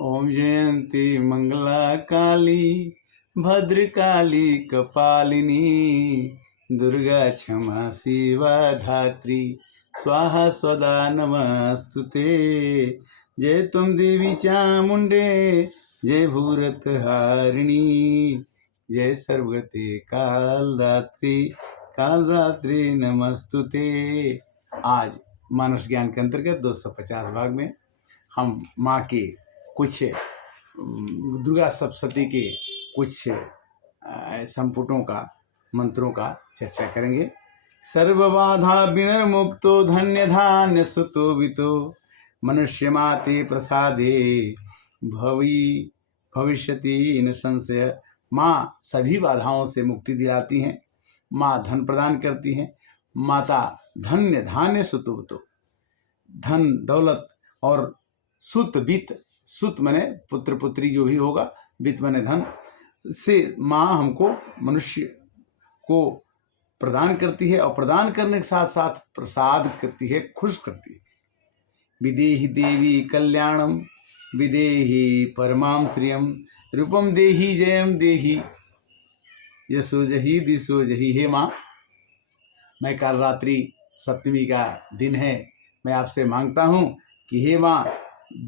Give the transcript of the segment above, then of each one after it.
ओम जयंती मंगला काली भद्रकाली कपालिनी दुर्गा क्षमा शिवा धात्री स्वाहा स्वदा नमस्तुते। जय तुम देवी चामुंडे जय भूरत हारिणी जय सर्वगते कालरात्रि नमस्तुते। आज मानस ज्ञान के अंतर्गत 250 भाग में हम माँ के कुछ दुर्गा सप्तशती के कुछ संपुटों का मंत्रों का चर्चा करेंगे। सर्वबाधा विनिर्मुक्तो धन्य धान्य सुतो वितो मनुष्य माते प्रसादे भविष्यति न संशय। माँ सभी बाधाओं से मुक्ति दिलाती हैं। माँ धन प्रदान करती हैं। माता धन्य धान्य सुतो वितो, धन दौलत और सुत वित्त, सुत मने पुत्र पुत्री जो भी होगा, वित्त मने धन से माँ हमको मनुष्य को प्रदान करती है और प्रदान करने के साथ साथ प्रसाद करती है, खुश करती है। विदेहि देवी कल्याणम विदेहि परमाम श्रियम रूपम देहि जयम देहि यशो जहि दिशो जहि। हे माँ, मैं काल रात्रि सप्तमी का दिन है, मैं आपसे मांगता हूँ कि हे माँ,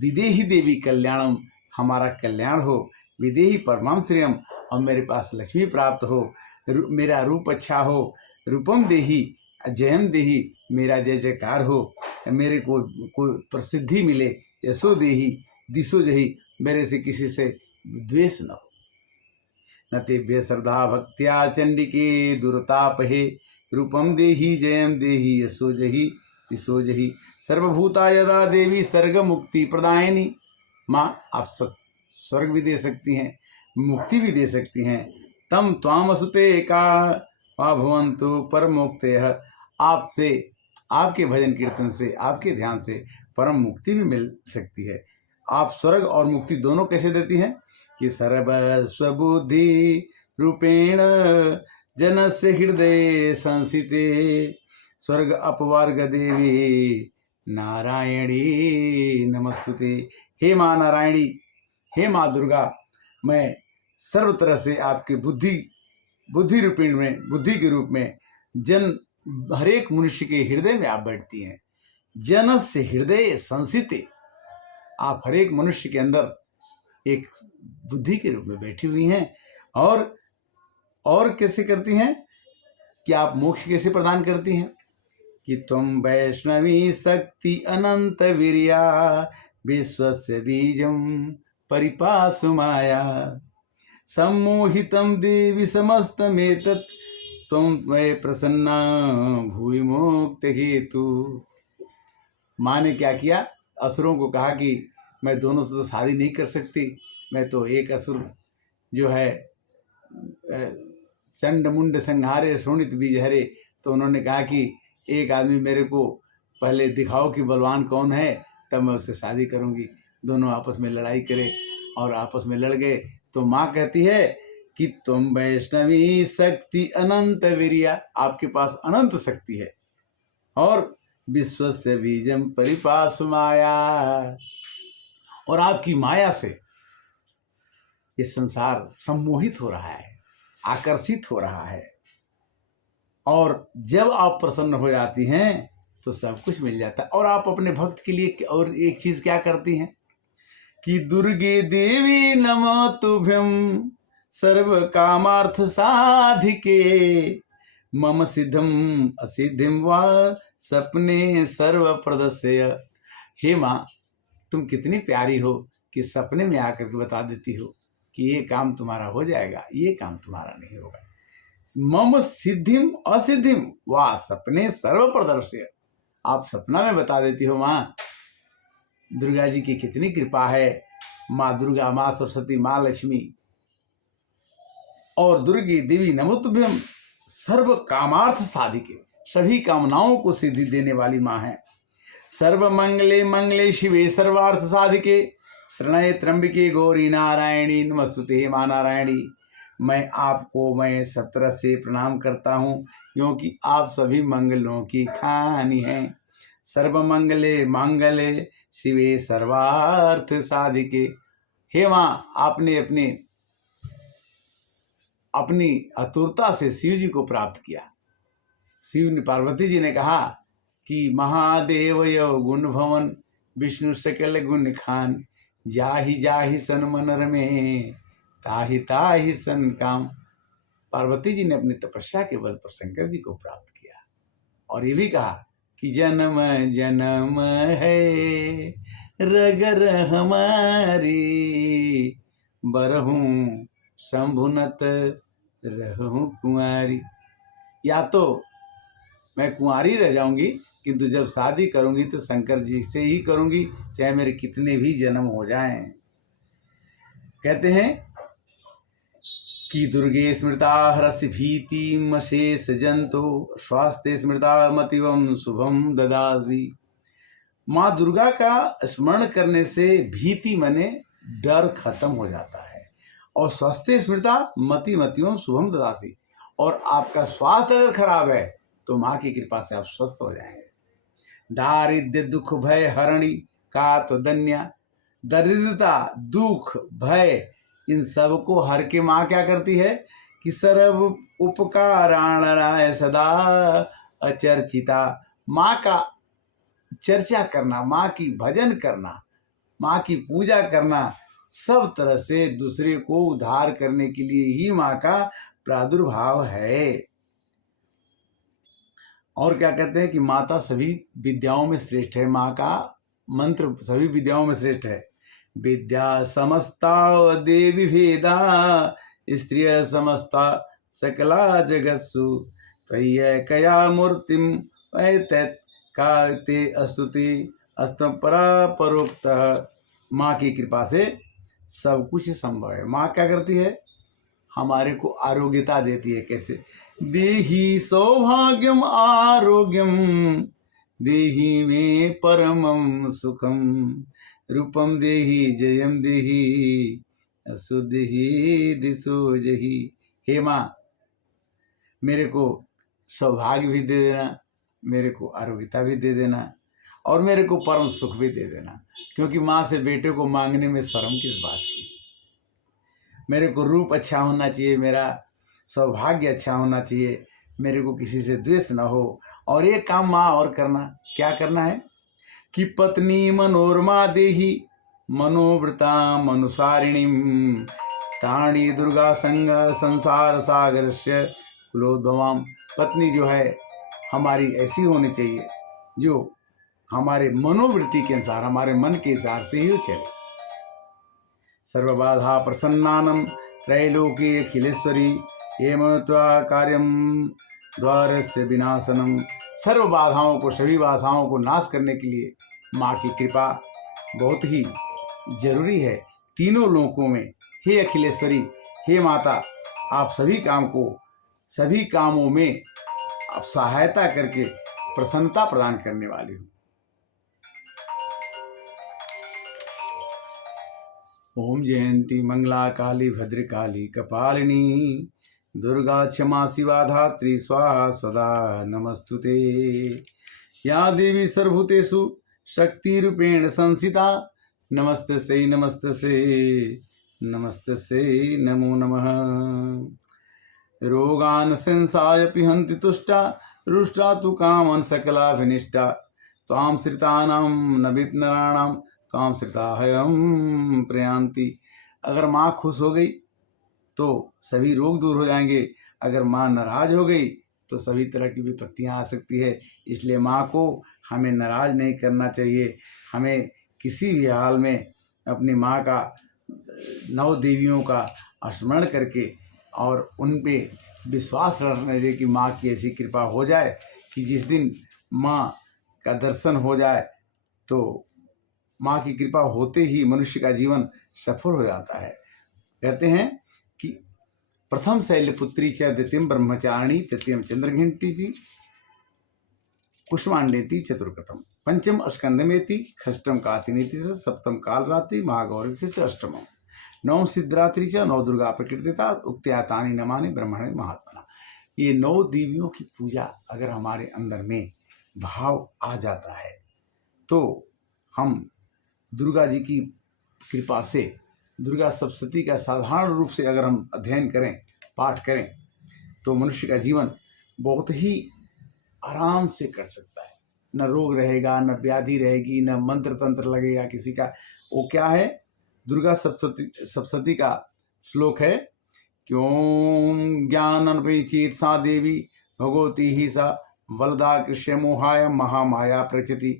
विदेही देवी कल्याणम, हमारा कल्याण हो, विदेही परमाम श्रियम, और मेरे पास लक्ष्मी प्राप्त हो, मेरा रूप अच्छा हो, रूपम देही जयम देही, मेरा जय जयकार हो, मेरे को प्रसिद्धि मिले, यशो देही दिशो जही, मेरे से किसी से द्वेष न हो। न तेभ्य श्रद्धा भक्त्या चंडिके दुर्तापहे रूपम देही जयम देही यशो जही दिशो जही। सर्वभूता यदा देवी स्वर्ग मुक्ति प्रदायिनी। माँ, आप स्वर्ग भी दे सकती हैं, मुक्ति भी दे सकती हैं। तम त्वाम असुते का भवन्तु परमोक्तयः। आपसे, आपके भजन कीर्तन से, आपके ध्यान से परम मुक्ति भी मिल सकती है। आप स्वर्ग और मुक्ति दोनों कैसे देती हैं कि सर्वस्वबुद्धि रूपेण जनस्य हृदय संसिते स्वर्ग अपवर्ग देवी नारायणी नमस्तुते। हे माँ नारायणी, हे माँ दुर्गा, मैं सर्व तरह से आपके बुद्धि रूपेण में, बुद्धि के रूप में हरेक मनुष्य के हृदय में आप बैठती हैं। जन से हृदय संसिते, आप हरेक मनुष्य के अंदर एक बुद्धि के रूप में बैठी हुई हैं। और कैसे करती हैं कि आप मोक्ष कैसे प्रदान करती हैं कि तुम वैष्णवी शक्ति अनंत वीर्या विश्वस्य बीजम परिपासु माया सम्मोहितम देवी समस्तमेतत् तुम वै प्रसन्ना भूय मुक्त हेतु। माँ ने क्या किया, असुरों को कहा कि मैं दोनों से तो शादी नहीं कर सकती, मैं तो एक असुर जो है चंड मुंड संहारे शोणित बीज हरे। तो उन्होंने कहा कि एक आदमी मेरे को पहले दिखाओ कि बलवान कौन है, तब मैं उससे शादी करूंगी। दोनों आपस में लड़ाई करे और आपस में लड़ गए। तो माँ कहती है कि तुम वैष्णवी शक्ति अनंत वीर्या, आपके पास अनंत शक्ति है, और विश्वस्य बीजम परिपासु माया, और आपकी माया से ये संसार सम्मोहित हो रहा है, आकर्षित हो रहा है। और जब आप प्रसन्न हो जाती हैं तो सब कुछ मिल जाता है। और आप अपने भक्त के लिए और एक चीज क्या करती हैं कि दुर्गे देवी नमो तुभ्यं सर्व कामार्थ साधिके मम सिद्धम असिद्धिम वा सपने सर्व प्रदर्शय। हे माँ, तुम कितनी प्यारी हो कि सपने में आकर के बता देती हो कि ये काम तुम्हारा हो जाएगा, ये काम तुम्हारा नहीं होगा। मम सिद्धिम असिद्धिम वाह सपने सर्व प्रदर्शय, आप सपना में बता देती हो। माँ दुर्गा जी की कितनी कृपा है। माँ दुर्गा, माँ सरस्वती, माँ लक्ष्मी और दुर्गे देवी नमोतुभ्यम सर्व कामार्थ साधिके, सभी कामनाओं को सिद्धि देने वाली माँ है। सर्व मंगले मंगले शिवे सर्वार्थ साधिके शरण्ये त्र्यंबके गौरी नारायणी नमस्तुते। माँ नारायणी, मैं सब तरह से प्रणाम करता हूँ, क्योंकि आप सभी मंगलों की खानी हैं। सर्व मंगले मंगले शिवे सर्वार्थ साधिके, हे माँ, आपने अपनी आतुरता से शिव जी को प्राप्त किया। शिव ने, पार्वती जी ने कहा कि महादेव यो गुण भवन, विष्णु सकल गुण खान, जाहि जाहि सन मन रमे, ताहि ताहि सन काम। पार्वती जी ने अपनी तपस्या के बल पर शंकर जी को प्राप्त किया और ये भी कहा कि जन्म जन्म है रगर हमारी, बरहूं शंभुनत रहूं कुंवारी। या तो मैं कुंवारी रह जाऊंगी, किंतु जब शादी करूंगी तो शंकर जी से ही करूंगी, चाहे मेरे कितने भी जन्म हो जाएं। कहते हैं कि दुर्गे स्मृता हरसि भीतिम शेष जंतो, स्वास्थ्य स्मृता मतिवम शुभम ददासि। माँ दुर्गा का स्मरण करने से भीति मने डर खत्म हो जाता है, और स्वास्थ्य स्मृता मतिवम शुभम ददासि। और आपका स्वास्थ्य अगर खराब है तो माँ की कृपा से आप स्वस्थ हो जाएंगे। दारिद्र्य दुख भय हरणी का तो धन्या। दरिद्रता दुख भय इन सब को हर के माँ क्या करती है कि सर्व उपकाराण राय सदा अचर्चिता। माँ का चर्चा करना, माँ की भजन करना, माँ की पूजा करना, सब तरह से दूसरे को उद्धार करने के लिए ही माँ का प्रादुर्भाव है। और क्या कहते हैं कि माता सभी विद्याओं में श्रेष्ठ है। माँ का मंत्र सभी विद्याओं में श्रेष्ठ है। विद्या समस्ता देवी भेदा, स्त्रिय समस्ता सकला जगत्सु, त्वय्य कया मूर्तिम ऐतत् काते अस्तुति अस्तम परा परोक्त। माँ की कृपा से सब कुछ संभव है। माँ क्या करती है, हमारे को आरोग्यता देती है। कैसे? देहि सौभाग्यम आरोग्यम, देहि में परमम सुखम, रूपम देहि जयम देहि, असुदेहि दिशो जहि। हे माँ, मेरे को सौभाग्य भी दे देना, मेरे को आरोग्यता भी दे देना, और मेरे को परम सुख भी दे देना। क्योंकि माँ से बेटे को मांगने में शर्म किस बात की। मेरे को रूप अच्छा होना चाहिए, मेरा सौभाग्य अच्छा होना चाहिए, मेरे को किसी से द्वेष न हो। और एक काम माँ और करना, क्या करना है कि पत्नी मनोरमा देही, मनोवृता मनुसारिणी, ताणी दुर्गा संग संसार सागर से कुलोद्भवाम। पत्नी जो है हमारी ऐसी होनी चाहिए जो हमारे मनोवृत्ति के अनुसार, हमारे मन के हिसाब से ही चले। सर्वबाधा प्रसन्नानम त्रैलोकी अखिलेश्वरी, हेमत्वा कार्यम द्वारस्य विनाशनम। सर्व बाधाओं को, सभी बाधाओं को नाश करने के लिए माँ की कृपा बहुत ही जरूरी है तीनों लोकों में। हे अखिलेश्वरी, हे माता, आप सभी कामों में आप सहायता करके प्रसन्नता प्रदान करने वाली हो। ओम जयंती मंगला काली भद्रकाली कपालिनी, दुर्गा क्षमा शिवा धात्री स्वाहा स्वदा नमस्तुते। या देवी सर्वभूतेषु शक्तिरूपेण संस्थिता, नमस्तस्यै नमस्तस्यै नमस्तस्यै नमो नमः। रोगान् संसायपि हन्ति तुष्टा, रुष्टा तु कामन् सकलाभिनिष्टा, त्वां श्रितानां न विप्नराणां, त्वां श्रिताहं प्रयान्ति। अगर माँ खुश हो गई तो सभी रोग दूर हो जाएंगे, अगर माँ नाराज हो गई तो सभी तरह की विपत्तियाँ आ सकती है। इसलिए माँ को हमें नाराज नहीं करना चाहिए। हमें किसी भी हाल में अपनी माँ का, नौ देवियों का स्मरण करके और उन पे विश्वास रखना चाहिए कि माँ की ऐसी कृपा हो जाए कि जिस दिन माँ का दर्शन हो जाए तो माँ की कृपा होते ही मनुष्य का जीवन सफल हो जाता है। कहते हैं कि प्रथम शैलपुत्री च, द्वितीयम ब्रह्मचारिणी, तृतीयम चंद्रघंटी थी, कुष्मांडेति चतुर्कतम, पंचम स्कंदमेति, षष्ठम कातिनेति, सप्तम कालरात्रि, महागौरी से अष्टम, नवम सिद्धरात्रि च, नौ दुर्गा प्रकृतिता, उक्त्यातानि नमानि ब्रह्मणे महात्मना। ये 9 देवियों की पूजा अगर हमारे अंदर में भाव आ जाता है तो हम दुर्गा जी की कृपा से दुर्गा सप्तशती का साधारण रूप से अगर हम अध्ययन करें, पाठ करें, तो मनुष्य का जीवन बहुत ही आराम से कट सकता है। न रोग रहेगा, न व्याधि रहेगी, न मंत्र तंत्र लगेगा किसी का। वो क्या है, दुर्गा सप्तशती का श्लोक है कि ओम ज्ञानन्वै चेत सा देवी भगवती ही सा वलदा कृष्य मोहाय महामाया प्रकृति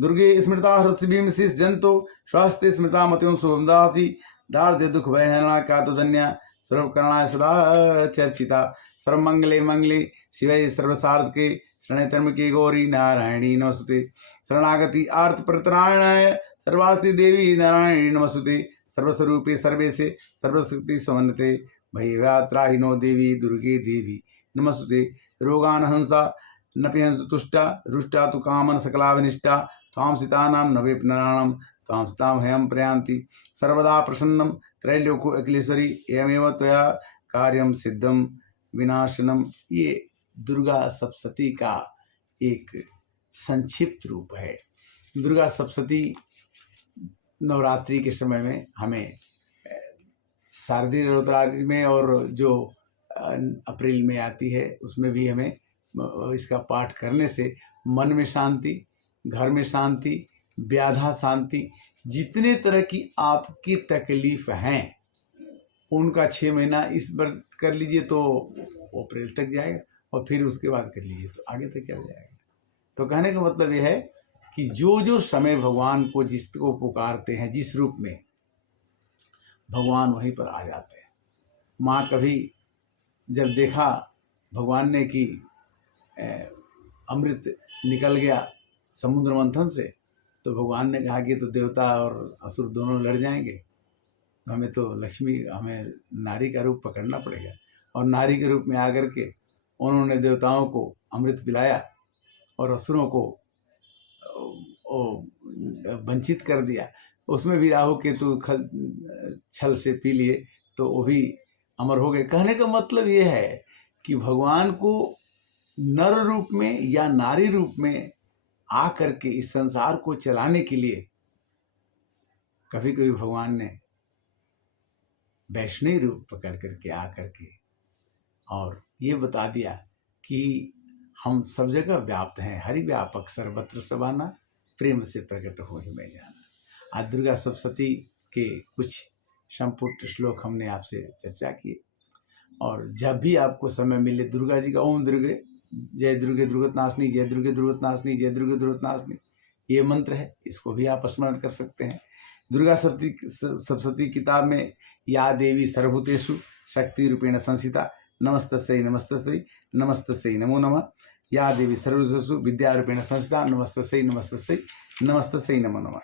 दुर्गे स्मृता हृत्भीम शीष जंतो स्वास्थ्य स्मृता मत्यों शुभमदासी दार्ढ्य दुख भयहरणा कातुधन्या सर्वकरणाय सदा चर्चिता सर्वमंगले मंगले शिवै सर्वसार्थके शरणत्र्यंबके गौरी नारायणी नमस्तुते शरणागति आर्त परित्राणाय सर्वास्ति देवी नारायणी नमस्तुते सर्वस्वरूपे सर्वेशे सर्वशक्ति समन्विते भयव्यात्राहिनो देवी दुर्गे देवी नमस्तुते रोगान हंसा नपि हंस तुष्टा रुष्टा तु कामन सकलाभिनिष्टा त्वां सीतानां नवे पुनराणं त्वां सीतां भयं प्रयान्ति सर्वदा प्रसन्नं त्रैलोक्यो अखिलेश्वरी एवमेव त्वया कार्यं सिद्धं विनाशनम। ये दुर्गा सप्तशती का एक संक्षिप्त रूप है। दुर्गा सप्तशती नवरात्रि के समय में हमें शारदीय नवरात्रि में और जो अप्रैल में आती है उसमें भी हमें इसका पाठ करने से मन में शांति, घर में शांति, व्याधा शांति, जितने तरह की आपकी तकलीफ हैं उनका 6 महीना इस बार कर लीजिए तो अप्रैल तक जाएगा, और फिर उसके बाद कर लीजिए तो आगे तक चल जाएगा। तो कहने का मतलब यह है कि जो जो समय भगवान को जिसको पुकारते हैं जिस रूप में, भगवान वहीं पर आ जाते हैं। माँ कभी जब देखा भगवान ने कि अमृत निकल गया समुद्र मंथन से, तो भगवान ने कहा कि तो देवता और असुर दोनों लड़ जाएंगे, हमें तो लक्ष्मी, हमें नारी का रूप पकड़ना पड़ेगा। और नारी के रूप में आकर के उन्होंने देवताओं को अमृत पिलाया और असुरों को वंचित कर दिया। उसमें भी राहु केतु छल से पी लिए तो वो भी अमर हो गए। कहने का मतलब ये है कि भगवान को नर रूप में या नारी रूप में आ करके इस संसार को चलाने के लिए कभी कभी भगवान ने वैष्णवी रूप पकड़ करके आ करके और ये बता दिया कि हम सब जगह व्याप्त हैं, हरि व्यापक सर्वत्र समाना, प्रेम से प्रकट हो ही मैं जाना। आज दुर्गा सप्तशती के कुछ संपुट श्लोक हमने आपसे चर्चा की, और जब भी आपको समय मिले दुर्गा जी का ओम दुर्गे जय दुर्गे दुर्गतनाशनी, जय दुर्गे दुर्गतनाशनी, जय दुर्गे दुर्गतनाशनी, ये मंत्र है, इसको भी आप स्मरण कर सकते हैं। दुर्गा सप्तशती किताब में या देवी सर्वभूतेषु शक्ति रूपेण संस्थिता नमस्तस्यै नमस्तस्यै नमस्तस्यै नमो नमः, या देवी सर्वभूतेषु विद्या रूपेण संस्थिता नमस्तस्यै नमस्तस्यै नमस्तस्यै नमो नमः।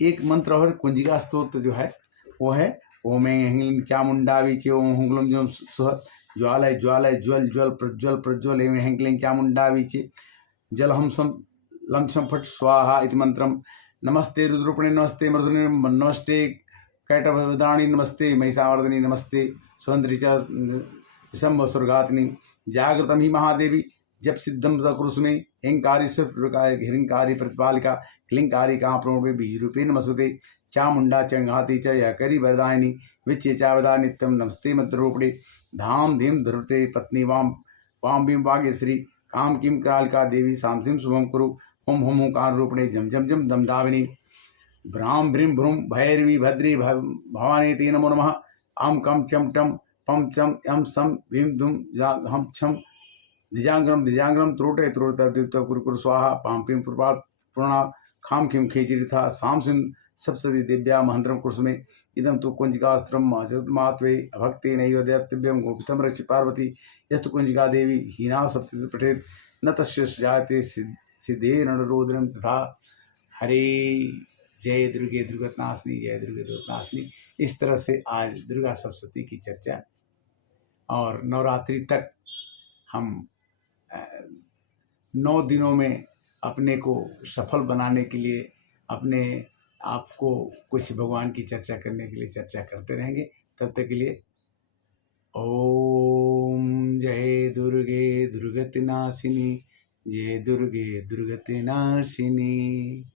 एक मंत्र और कुंजिका स्तोत्र जो है वो है ओम ऐं चामुंडा विचे ओम हुंगलुम जो सुह ज्वालय ज्वालय ज्वल ज्वल प्रज्वल प्रज्वल एवं हैं क्लीं चामुंडा विचे जल हम सम लम छम फट स्वाहा इति मंत्रम। नमस्ते रुद्ररूपिणे नमस्ते मृदुने नमस्ते कैटभवदाणी नमस्ते महिषावर्धिनी नमस्ते सुंदरिचा विषम स्वर्गातिनी जागृतम ही महादेवी जब सिद्धम सकुरुसुमे हिंकारी सुरकाय हिरंकारी प्रतिपालिका क्लिंकारी काप्रोपे बीज रूपे नमस्ते चामुंडा चंघाति च यकरी वरदायिनी विच्चे चावदा नित्यम नमस्ते मंत्रूपणे धाम धीम ध्रुवते पत्नी वाम वाम भीम वागेश्वरी काम किम कालिका देवी शाम सिम शुभम कुरु ओम होम ओंकार रूपणे जम जम जम दमदाविनी भ्राम भ्रीम भ्रूम भैरवी भद्री भवानी ते नमो नमः। अम कम चम टम पम चम यम सम भीम धुम हम छम दिजांग्रम दिजांग्रम त्रोटे त्रोट कुरकुर स्वाहा पाम पिम पुरपाल पूर्णा खाम खिम खेचिरिथा साम सिम सप्तशती दिव्या महंत्रम कुसुमे इदम तो कुंजिकास्त्रम जगन्मात्वे भक्ति नैव दैत्यव्यम गोपितम रचि पार्वती यस्तु कुंजिका देवी हीना सप्तशती पठेत न तस्य जायते सिद्धे रणरोदनम तथा। हरे जय दुर्गे दुर्गतनाशनी, जय दुर्गे दुर्गतनाशनी। इस तरह से आज दुर्गा सप्तशती की चर्चा, और नवरात्रि तक हम 9 दिनों में अपने को सफल बनाने के लिए, अपने आपको कुछ भगवान की चर्चा करने के लिए चर्चा करते रहेंगे। तब तक के लिए ओम जय दुर्गे दुर्गतिनाशिनी, जय दुर्गे दुर्गतिनाशिनी।